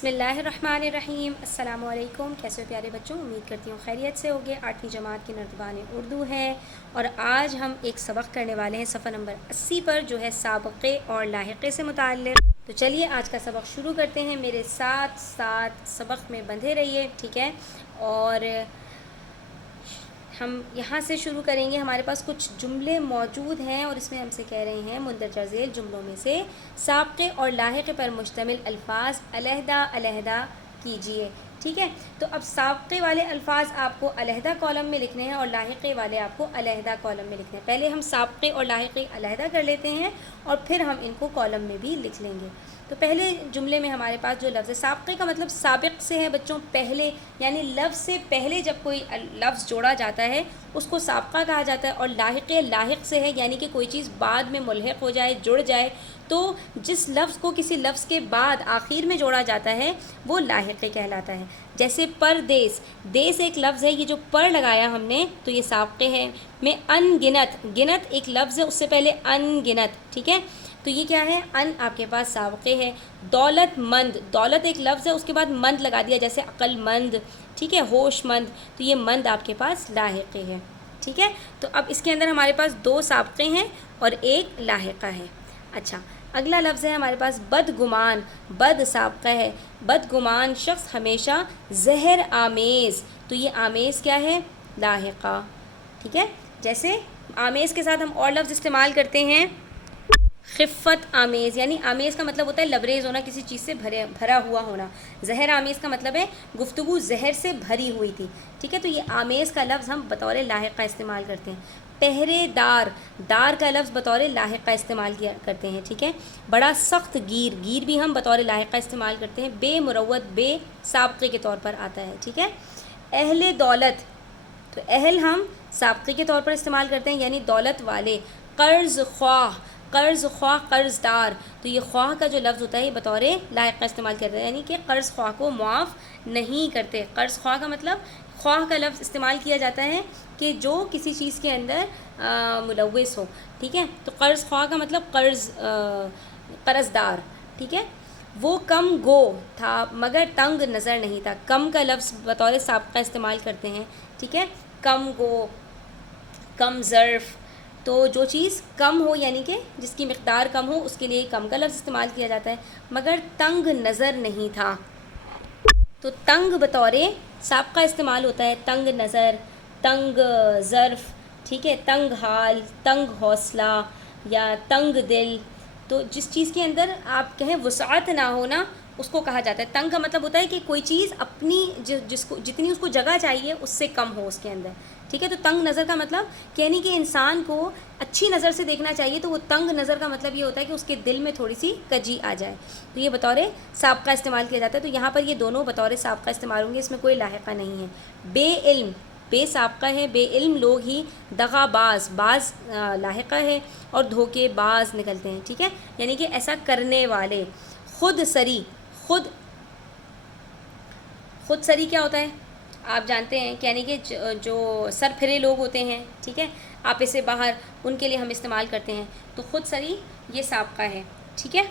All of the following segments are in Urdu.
بسم اللہ الرحمن الرحیم۔ السلام علیکم، کیسے ہو پیارے بچوں؟ امید کرتی ہوں خیریت سے ہوگے۔ 8ویں جماعت کی نردبان اردو ہے اور آج ہم ایک سبق کرنے والے ہیں صفحہ نمبر 80 پر، جو ہے سابقے اور لاحقے سے متعلق۔ تو چلیے آج کا سبق شروع کرتے ہیں، میرے ساتھ ساتھ سبق میں بندھے رہیے، ٹھیک ہے؟ اور ہم یہاں سے شروع کریں گے۔ ہمارے پاس کچھ جملے موجود ہیں اور اس میں ہم سے کہہ رہے ہیں مندرجہ ذیل جملوں میں سے سابقے اور لاحقے پر مشتمل الفاظ علیحدہ علیحدہ کیجیے، ٹھیک ہے؟ تو اب سابقے والے الفاظ آپ کو علیحدہ کالم میں لکھنے ہیں اور لاحقے والے آپ کو علیحدہ کالم میں لکھنے ہیں۔ پہلے ہم سابقے اور لاحقے علیحدہ کر لیتے ہیں اور پھر ہم ان کو کالم میں بھی لکھ لیں گے۔ تو پہلے جملے میں ہمارے پاس جو لفظ ہے، سابقے کا مطلب سابق سے ہے بچوں، پہلے، یعنی لفظ سے پہلے جب کوئی لفظ جوڑا جاتا ہے اس کو سابقہ کہا جاتا ہے، اور لاحقے لاحق سے ہے، یعنی کہ کوئی چیز بعد میں ملحق ہو جائے، جڑ جائے، تو جس لفظ کو کسی لفظ کے بعد آخر میں جوڑا جاتا ہے وہ لاحقے کہلاتا ہے۔ جیسے پردیس، دیس ایک لفظ ہے، یہ جو پر لگایا ہم نے تو یہ سابقے ہے۔ میں ان گنت، گنت ایک لفظ ہے، اس سے پہلے ان گنت، ٹھیک ہے؟ تو یہ کیا ہے؟ ان آپ کے پاس سابقے ہے۔ دولت مند، دولت ایک لفظ ہے، اس کے بعد مند لگا دیا، جیسے عقل مند، ٹھیک ہے؟ ہوش مند، تو یہ مند آپ کے پاس لاحقے ہے، ٹھیک ہے؟ تو اب اس کے اندر ہمارے پاس 2 سابقے ہیں اور ایک لاحقہ ہے۔ اچھا، اگلا لفظ ہے ہمارے پاس بدگمان، بد سابقہ ہے۔ بدگمان شخص ہمیشہ زہر آمیز، تو یہ آمیز کیا ہے؟ لاحقہ، ٹھیک ہے؟ جیسے آمیز کے ساتھ ہم اور لفظ استعمال کرتے ہیں، خفت آمیز، یعنی آمیز کا مطلب ہوتا ہے لبریز ہونا، کسی چیز سے بھرا ہوا ہونا۔ زہر آمیز کا مطلب ہے گفتگو زہر سے بھری ہوئی تھی، ٹھیک ہے؟ تو یہ آمیز کا لفظ ہم بطور لاحقہ استعمال کرتے ہیں۔ پہرے دار، دار کا لفظ بطور لاحقہ استعمال کیا کرتے ہیں، ٹھیک ہے؟ بڑا سخت گیر، گیر بھی ہم بطور لاحقہ استعمال کرتے ہیں۔ بے مروت، بے سابقے کے طور پر آتا ہے، ٹھیک ہے؟ اہل دولت، تو اہل ہم سابقے کے طور پر استعمال کرتے ہیں، یعنی دولت والے۔ قرض خواہ، قرض خواہ قرض دار، تو یہ خواہ کا جو لفظ ہوتا ہے یہ بطور لاحقہ استعمال کرتے ہیں، یعنی کہ قرض خواہ کو معاف نہیں کرتے۔ قرض خواہ کا مطلب، خواہ کا لفظ استعمال کیا جاتا ہے کہ جو کسی چیز کے اندر ملوث ہو، ٹھیک ہے؟ تو قرض خواہ کا مطلب قرض دار، ٹھیک ہے؟ وہ کم گو تھا مگر تنگ نظر نہیں تھا، کم کا لفظ بطور سابقہ استعمال کرتے ہیں، ٹھیک ہے؟ کم گو، کم ظرف، تو جو چیز کم ہو یعنی کہ جس کی مقدار کم ہو اس کے لیے کم کا لفظ استعمال کیا جاتا ہے۔ مگر تنگ نظر نہیں تھا، تو تنگ بطور سابقہ استعمال ہوتا ہے، تنگ نظر، تنگ ظرف، ٹھیک ہے؟ تنگ حال، تنگ حوصلہ یا تنگ دل، تو جس چیز کے اندر آپ کہیں وسعت نہ ہونا اس کو کہا جاتا ہے۔ تنگ کا مطلب ہوتا ہے کہ کوئی چیز اپنی جس کو جتنی اس کو جگہ چاہیے اس سے کم ہو اس کے اندر، ٹھیک ہے؟ تو تنگ نظر کا مطلب یعنی کہ انسان کو اچھی نظر سے دیکھنا چاہیے، تو وہ تنگ نظر کا مطلب یہ ہوتا ہے کہ اس کے دل میں تھوڑی سی کجی آ جائے، تو یہ بطور سابقہ استعمال کیا جاتا ہے۔ تو یہاں پر یہ دونوں بطور سابقہ استعمال ہوں گے، اس میں کوئی لاحقہ نہیں ہے۔ بے علم، بے سابقہ ہے، بے علم لوگ ہی دغا باز، باز لاحقہ ہے، اور دھوکے باز نکلتے ہیں، ٹھیک ہے؟ یعنی کہ ایسا کرنے والے۔ خود سری، خود سری کیا ہوتا ہے؟ آپ جانتے ہیں کہ یعنی کہ جو سر پھرے لوگ ہوتے ہیں، ٹھیک ہے؟ آپے سے باہر، ان کے لیے ہم استعمال کرتے ہیں، تو خود سری یہ سابقہ ہے، ٹھیک ہے؟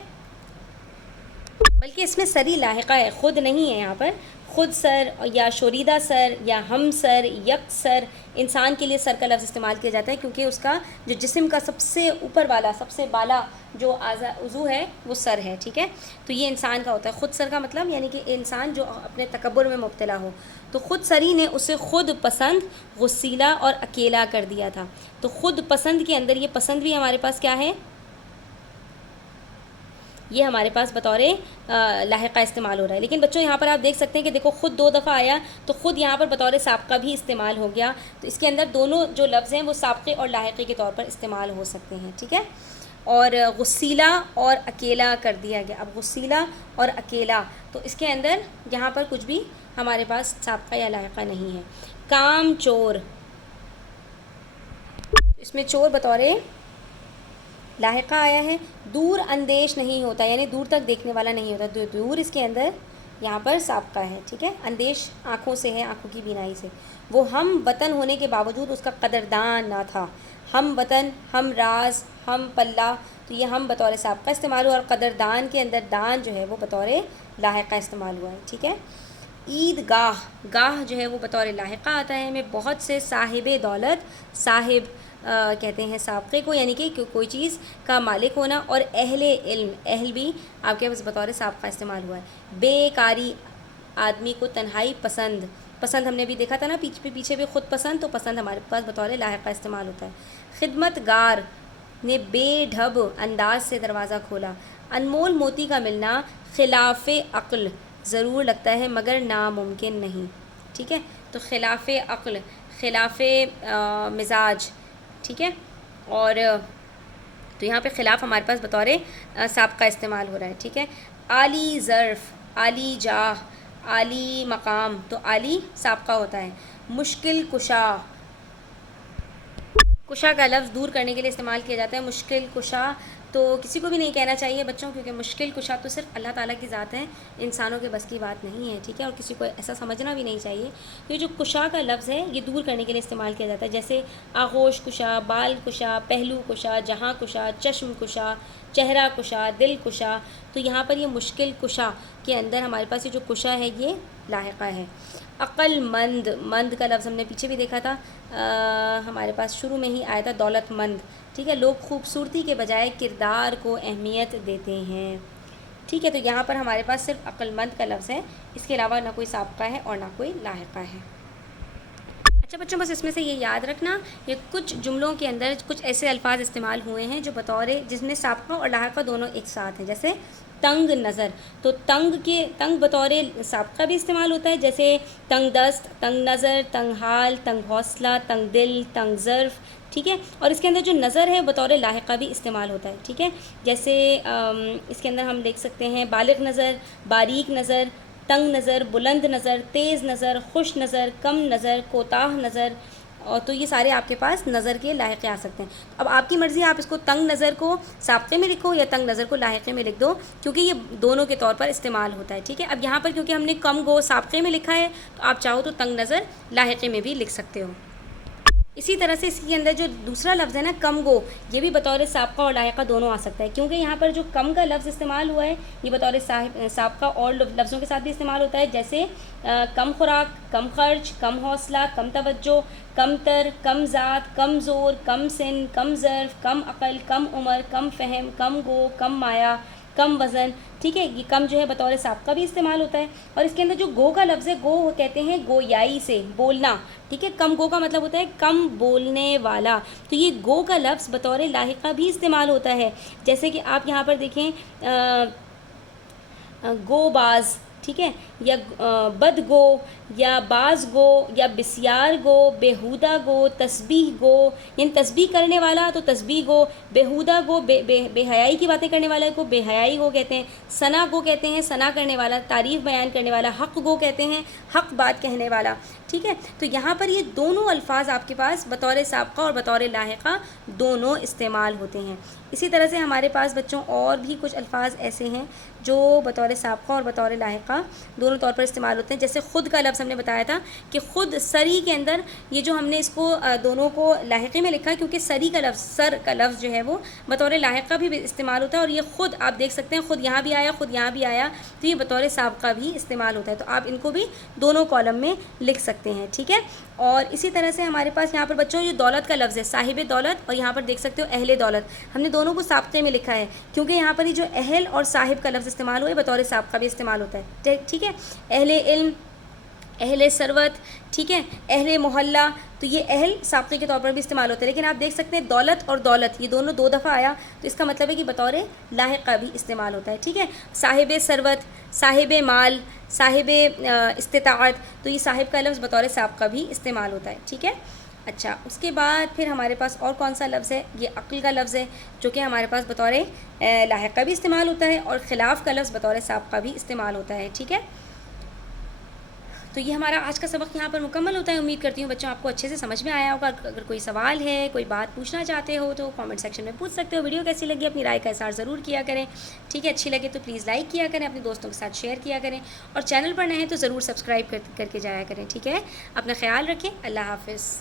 بلکہ اس میں سری لاحقہ ہے، خود نہیں ہے یہاں پر۔ خود سر یا شوریدہ سر یا ہم سر، یک سر، انسان کے لیے سر کا لفظ استعمال کیا جاتا ہے کیونکہ اس کا جو جسم کا سب سے اوپر والا، سب سے بالا جو عضو ہے وہ سر ہے، ٹھیک ہے؟ تو یہ انسان کا ہوتا ہے۔ خود سر کا مطلب یعنی کہ انسان جو اپنے تکبر میں مبتلا ہو۔ تو خود سری نے اسے خود پسند، غسیلہ اور اکیلا کر دیا تھا۔ تو خود پسند کے اندر یہ پسند بھی ہمارے پاس کیا ہے؟ یہ ہمارے پاس بطور لاحقہ استعمال ہو رہا ہے، لیکن بچوں یہاں پر آپ دیکھ سکتے ہیں کہ دیکھو خود 2 دفعہ آیا تو خود یہاں پر بطور سابقہ بھی استعمال ہو گیا، تو اس کے اندر دونوں جو لفظ ہیں وہ سابقے اور لاحقے کے طور پر استعمال ہو سکتے ہیں، ٹھیک ہے؟ اور غسیلہ اور اکیلا کر دیا گیا۔ اب غسیلہ اور اکیلا، تو اس کے اندر یہاں پر کچھ بھی ہمارے پاس سابقہ یا لاحقہ نہیں ہے۔ کام چور، اس میں چور بطور لاحقہ آیا ہے۔ دور اندیش نہیں ہوتا، یعنی دور تک دیکھنے والا نہیں ہوتا، دور اس کے اندر یہاں پر سابقہ ہے، ٹھیک ہے؟ اندیش آنکھوں سے ہے، آنکھوں کی بینائی سے۔ وہ ہم وطن ہونے کے باوجود اس کا قدردان نہ تھا۔ ہم وطن، ہم راز، ہم پلہ، تو یہ ہم بطور سابقہ استعمال ہوا، اور قدردان کے اندر دان جو ہے وہ بطور لاحقہ استعمال ہوا ہے. ٹھیک ہے. عید گاہ، گاہ جو ہے وہ بطور لاحقہ آتا ہے ہمیں. بہت سے صاحب دولت، صاحب کہتے ہیں سابقے کو، یعنی کہ کوئی چیز کا مالک ہونا. اور اہل علم، اہل بھی آپ کے پاس بطور سابقہ استعمال ہوا ہے. بے کاری، آدمی کو تنہائی پسند. پسند ہم نے بھی دیکھا تھا نا پیچھے بھی خود پسند، تو پسند ہمارے پاس بطور لاحقہ استعمال ہوتا ہے. خدمت گار نے بے ڈھب انداز سے دروازہ کھولا. انمول موتی کا ملنا خلاف عقل ضرور لگتا ہے مگر ناممکن نہیں. ٹھیک ہے. تو خلاف عقل، خلاف مزاج. ٹھیک ہے. اور تو یہاں پہ خلاف ہمارے پاس بطور سابقہ استعمال ہو رہا ہے. ٹھیک ہے. عالی ظرف، عالی جاہ، عالی مقام، تو عالی سابقہ ہوتا ہے. مشکل کشا، کشا کا لفظ دور کرنے کے لیے استعمال کیا جاتا ہے. مشکل کشا تو کسی کو بھی نہیں کہنا چاہیے بچوں، کیونکہ مشکل کشا تو صرف اللہ تعالیٰ کی ذات ہے، انسانوں کے بس کی بات نہیں ہے. ٹھیک ہے. اور کسی کو ایسا سمجھنا بھی نہیں چاہیے. یہ جو کشا کا لفظ ہے یہ دور کرنے کے لیے استعمال کیا جاتا ہے. جیسے آغوش کشا، بال کشا، پہلو کشا، جہاں کشا، چشم کشا، چہرہ کشا، دل کشا. تو یہاں پر یہ مشکل کشا کے اندر ہمارے پاس یہ جو کشا ہے یہ لاحقہ ہے. عقل مند، مند کا لفظ ہم نے پیچھے بھی دیکھا تھا، ہمارے پاس شروع میں ہی آیا تھا دولت مند. ٹھیک ہے. لوگ خوبصورتی کے بجائے کردار کو اہمیت دیتے ہیں. ٹھیک ہے. تو یہاں پر ہمارے پاس صرف عقل مند کا لفظ ہے، اس کے علاوہ نہ کوئی سابقہ ہے اور نہ کوئی لاحقہ ہے. اچھا بچوں، بس اس میں سے یہ یاد رکھنا، یہ کچھ جملوں کے اندر کچھ ایسے الفاظ استعمال ہوئے ہیں جو بطور جس میں سابقہ اور لاحقہ دونوں ایک ساتھ ہیں. جیسے تنگ نظر، تو تنگ بطور سابقہ بھی استعمال ہوتا ہے. جیسے تنگ دست، تنگ نظر، تنگ حال، تنگ حوصلہ، تنگ دل، تنگ ظرف. ٹھیک ہے. اور اس کے اندر جو نظر ہے بطور لاحقہ بھی استعمال ہوتا ہے. ٹھیک ہے. جیسے اس کے اندر ہم دیکھ سکتے ہیں بالغ نظر، باریک نظر، تنگ نظر، بلند نظر، تیز نظر، خوش نظر، کم نظر، کوتاہ نظر. اور تو یہ سارے آپ کے پاس نظر کے لاحقے آ سکتے ہیں. اب آپ کی مرضی، آپ اس کو تنگ نظر کو سابقے میں لکھو یا تنگ نظر کو لاحقے میں لکھ دو، کیونکہ یہ دونوں کے طور پر استعمال ہوتا ہے. ٹھیک ہے. اب یہاں پر کیونکہ ہم نے کم گو سابقے میں لکھا ہے، تو آپ چاہو تو تنگ نظر لاحقے میں بھی لکھ سکتے ہو. اسی طرح سے اس کے اندر جو دوسرا لفظ ہے نا کم گو، یہ بھی بطور سابقہ اور لاحقہ دونوں آ سکتا ہے. کیونکہ یہاں پر جو کم کا لفظ استعمال ہوا ہے یہ بطور سابقہ اور لفظوں کے ساتھ بھی استعمال ہوتا ہے. جیسے کم خوراک، کم خرچ، کم حوصلہ، کم توجہ، کم تر، کم ذات، کم زور، کم سن، کم ظرف، کم عقل، کم عمر، کم فہم، کم گو، کم مایا، کم وزن. ٹھیک ہے. یہ کم جو ہے بطور سابقہ بھی استعمال ہوتا ہے. اور اس کے اندر جو گو کا لفظ ہے، گو کہتے ہیں گویائی سے بولنا. ٹھیک ہے. کم گو کا مطلب ہوتا ہے کم بولنے والا. تو یہ گو کا لفظ بطور لاحقہ بھی استعمال ہوتا ہے. جیسے کہ آپ یہاں پر دیکھیں گو باز. ٹھیک ہے. یا بد گو، یا باز گو، یا بسیار گو، بیہودہ گو، تسبیح گو، یعنی تسبیح کرنے والا تو تسبیح گو، بیہودہ گو بے حیائی کی باتیں کرنے والے کو بے حیائی گو کہتے ہیں. ثنا گو کہتے ہیں ثنا کرنے والا، تعریف بیان کرنے والا. حق گو کہتے ہیں حق بات کہنے والا. ٹھیک ہے. تو یہاں پر یہ دونوں الفاظ آپ کے پاس بطور سابقہ اور بطور لاحقہ دونوں استعمال ہوتے ہیں. اسی طرح سے ہمارے پاس بچوں اور بھی کچھ الفاظ ایسے ہیں جو بطور سابقہ اور بطور لاحقہ دونوں طور پر استعمال ہوتے ہیں. جیسے خود کا لفظ ہم نے بتایا تھا کہ خود سری کے اندر یہ جو ہم نے اس کو دونوں کو لاحقے میں لکھا ہے، کیونکہ سری کا لفظ، سر کا لفظ جو ہے وہ بطور لاحقہ بھی استعمال ہوتا ہے. اور یہ خود آپ دیکھ سکتے ہیں، خود یہاں بھی آیا، خود یہاں بھی آیا، تو یہ بطور سابقہ بھی استعمال ہوتا ہے. تو آپ ان کو بھی دونوں کالم میں لکھ سکتے ہیں. ٹھیک ہے. اور اسی طرح سے ہمارے پاس یہاں پر بچوں یہ دولت کا لفظ ہے، صاحب دولت، اور یہاں پر دیکھ سکتے ہو اہل دولت. ہم نے دونوں کو سابقے میں لکھا ہے کیونکہ یہاں پر یہ جو اہل اور صاحب کا لفظ استعمال ہوا ہے بطور سابقہ بھی استعمال ہوتا ہے. ٹھیک ہے. اہل علم، اہل ثروت. ٹھیک ہے. اہل محلہ، تو یہ اہل سابقے کے طور پر بھی استعمال ہوتا ہے. لیکن آپ دیکھ سکتے ہیں دولت اور دولت یہ دونوں دو دفعہ آیا، تو اس کا مطلب ہے کہ بطور لاحقہ بھی استعمال ہوتا ہے. ٹھیک ہے. صاحب ثروت، صاحب مال، صاحب استطاعت، تو یہ صاحب کا لفظ بطور سابقہ بھی استعمال ہوتا ہے. ٹھیک ہے. اچھا، اس کے بعد پھر ہمارے پاس اور کون سا لفظ ہے؟ یہ عقل کا لفظ ہے جو کہ ہمارے پاس بطور لاحقہ بھی استعمال ہوتا ہے، اور خلاف کا لفظ بطور سابقہ بھی استعمال ہوتا ہے. ٹھیک ہے. تو یہ ہمارا آج کا سبق یہاں پر مکمل ہوتا ہے. امید کرتی ہوں بچوں آپ کو اچھے سے سمجھ میں آیا ہوگا. اگر کوئی سوال ہے، کوئی بات پوچھنا چاہتے ہو تو کامنٹ سیکشن میں پوچھ سکتے ہو. ویڈیو کیسی لگی اپنی رائے کا اظہار ضرور کیا کریں. ٹھیک ہے. اچھی لگے تو پلیز لائک کیا کریں، اپنے دوستوں کے ساتھ شیئر کیا کریں، اور چینل پر نئے ہیں تو ضرور سبسکرائب کر کے جایا کریں. ٹھیک ہے. اپنا خیال رکھیں. اللہ حافظ.